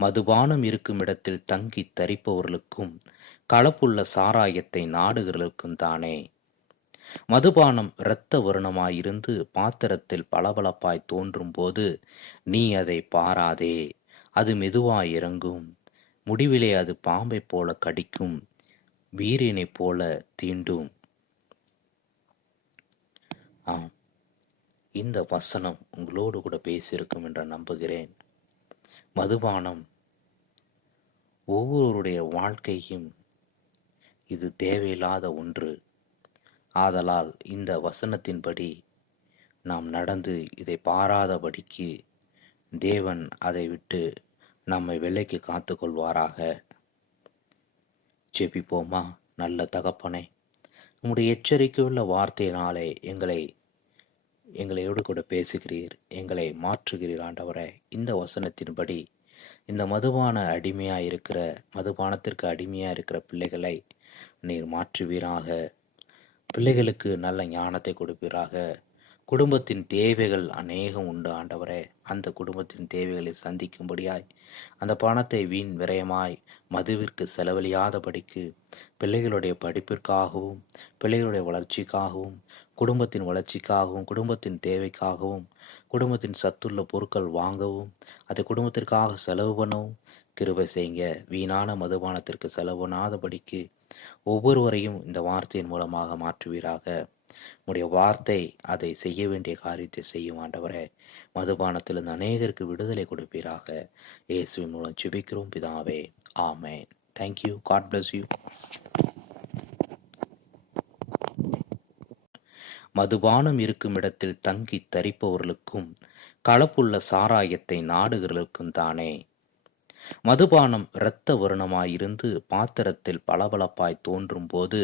மதுபானம் இருக்கும் இடத்தில் தங்கித் தரிப்பவர்களுக்கும் கலப்புள்ள சாராயத்தை நாடுகிறவர்களுக்கும் தானே. மதுபானம் இரத்த வருணமாயிருந்து பாத்திரத்தில் பளபளப்பாய் தோன்றும்போது நீ அதை பாராதே. அது மெதுவாய் இறங்கும். முடிவிலே அது பாம்பைப் போல கடிக்கும், வீரியனைப் போல தீண்டும். ஆம், இந்த வசனம் உங்களோடு கூட பேசியிருக்கும் என்று நம்புகிறேன். மதுபானம் ஒவ்வொருவருடைய வாழ்க்கையும் இது தேவையில்லாத ஒன்று. ஆதலால் இந்த வசனத்தின்படி நாம் நடந்து இதை பாராதபடிக்கு தேவன் அதை விட்டு நம்மை விலைக்கு காத்து கொள்வாராக. ஜெபிப்போமா. நல்ல தகப்பனே, உம்முடைய எச்சரிக்கையுள்ள வார்த்தையினாலே எங்களோடு கூட பேசுகிறீர், எங்களை மாற்றுகிறீர் ஆண்டவரே. இந்த வசனத்தின்படி இந்த மதுபானத்திற்கு அடிமையாக இருக்கிற பிள்ளைகளை நீர் மாற்றுவீராக. பிள்ளைகளுக்கு நல்ல ஞானத்தை கொடுப்பீராக. குடும்பத்தின் தேவைகள் அநேகம் உண்டு ஆண்டவரே. அந்த குடும்பத்தின் தேவைகளை சந்திக்கும்படியாய் அந்த பணத்தை வீண் விரயமாய் மதுவிற்கு செலவழியாதபடிக்கு பிள்ளைகளுடைய படிப்பிற்காகவும் பிள்ளைகளுடைய வளர்ச்சிக்காகவும் குடும்பத்தின் வளர்ச்சிக்காகவும் குடும்பத்தின் தேவைக்காகவும் குடும்பத்தின் சத்துள்ள பொருட்கள் வாங்கவும் அதை குடும்பத்திற்காக செலவு பண்ணவும் கிருபை செய்யுங்க. வீணான மதுபானத்திற்கு செலவு பண்ணாதபடிக்கு ஒவ்வொருவரையும் இந்த வார்த்தையின் மூலமாக மாற்றுவீராக. உடைய வார்த்தை அதை செய்ய வேண்டிய காரியத்தை செய்யும் ஆண்டவரே. மதுபானத்திலிருந்து அநேகருக்கு விடுதலை கொடுப்பீராக. இயேசுவின் மூலம் ஜெபிக்கிறோம் பிதாவே. ஆமென். தேங்க்யூ. God bless you. மதுபானம் இருக்கும் இடத்தில் தங்கி தரிப்பவர்களுக்கும் கலப்புள்ள சாராயத்தை நாடுகிறவர்களுக்கும் தானே. மதுபானம் இரத்த வருணமாயிருந்து பாத்திரத்தில் பளபளப்பாய் தோன்றும் போது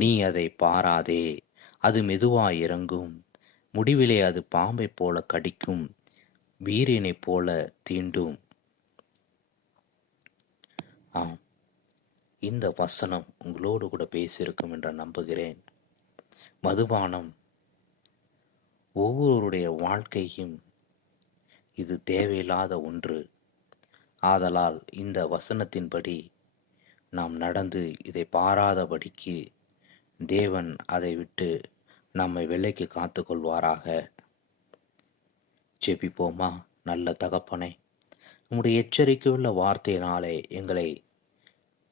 நீ அதை பாராதே. அது மெதுவாய் இறங்கும். முடிவிலே அது பாம்பைப் போல கடிக்கும், வீரியனைப் போல தீண்டும். ஆம், இந்த வசனம் உங்களோடு கூட பேசியிருக்கும் என்று நம்புகிறேன். மதுபானம் ஒவ்வொருவருடைய வாழ்க்கையும் இது தேவையில்லாத ஒன்று. ஆதலால் இந்த வசனத்தின்படி நாம் நடந்து இதை பாராதபடிக்கு தேவன் அதை விட்டு நம்மை விலைக்கு காத்து கொள்வாராக. ஜெபிப்போமா. நல்ல தகப்பனே, உம்முடைய எச்சரிக்கையுள்ள வார்த்தையினாலே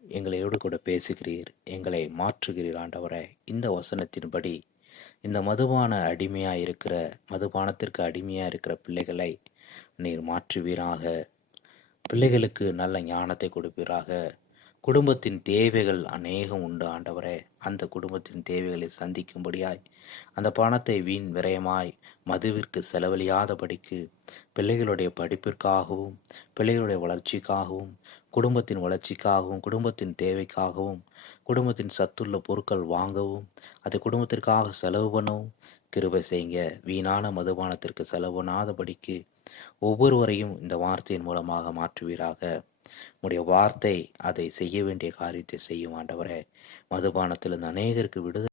எங்களோடு கூட பேசுகிறீர், எங்களை மாற்றுகிறீர் ஆண்டவரே. இந்த வசனத்தின்படி இந்த மதுபானத்திற்கு அடிமையாக இருக்கிற பிள்ளைகளை நீர் மாற்றுவீராக. பிள்ளைகளுக்கு நல்ல ஞானத்தை கொடுப்பீராக. குடும்பத்தின் தேவைகள் அநேகம் உண்டு ஆண்டவரே. அந்த குடும்பத்தின் தேவைகளை சந்திக்கும்படியாய் அந்த பணத்தை வீண் விரயமாய் மதுவிற்கு செலவழியாதபடிக்கு பிள்ளைகளுடைய படிப்பிற்காகவும் பிள்ளைகளுடைய வளர்ச்சிக்காகவும் குடும்பத்தின் வளர்ச்சிக்காகவும் குடும்பத்தின் தேவைக்காகவும் குடும்பத்தின் சத்துள்ள பொருட்கள் வாங்கவும் அதை குடும்பத்திற்காக செலவு பண்ணவும் கிருபை செய்யுங்க. வீணான மதுபானத்திற்கு செலவு பண்ணாதபடிக்கு ஒவ்வொருவரையும் இந்த வார்த்தையின் மூலமாக மாற்றுவீராக. உடைய வார்த்தை அதை செய்ய வேண்டிய காரியத்தை செய்யும் ஆண்டவரே. மதுபானத்திலிருந்து அநேகருக்கு விடுதலை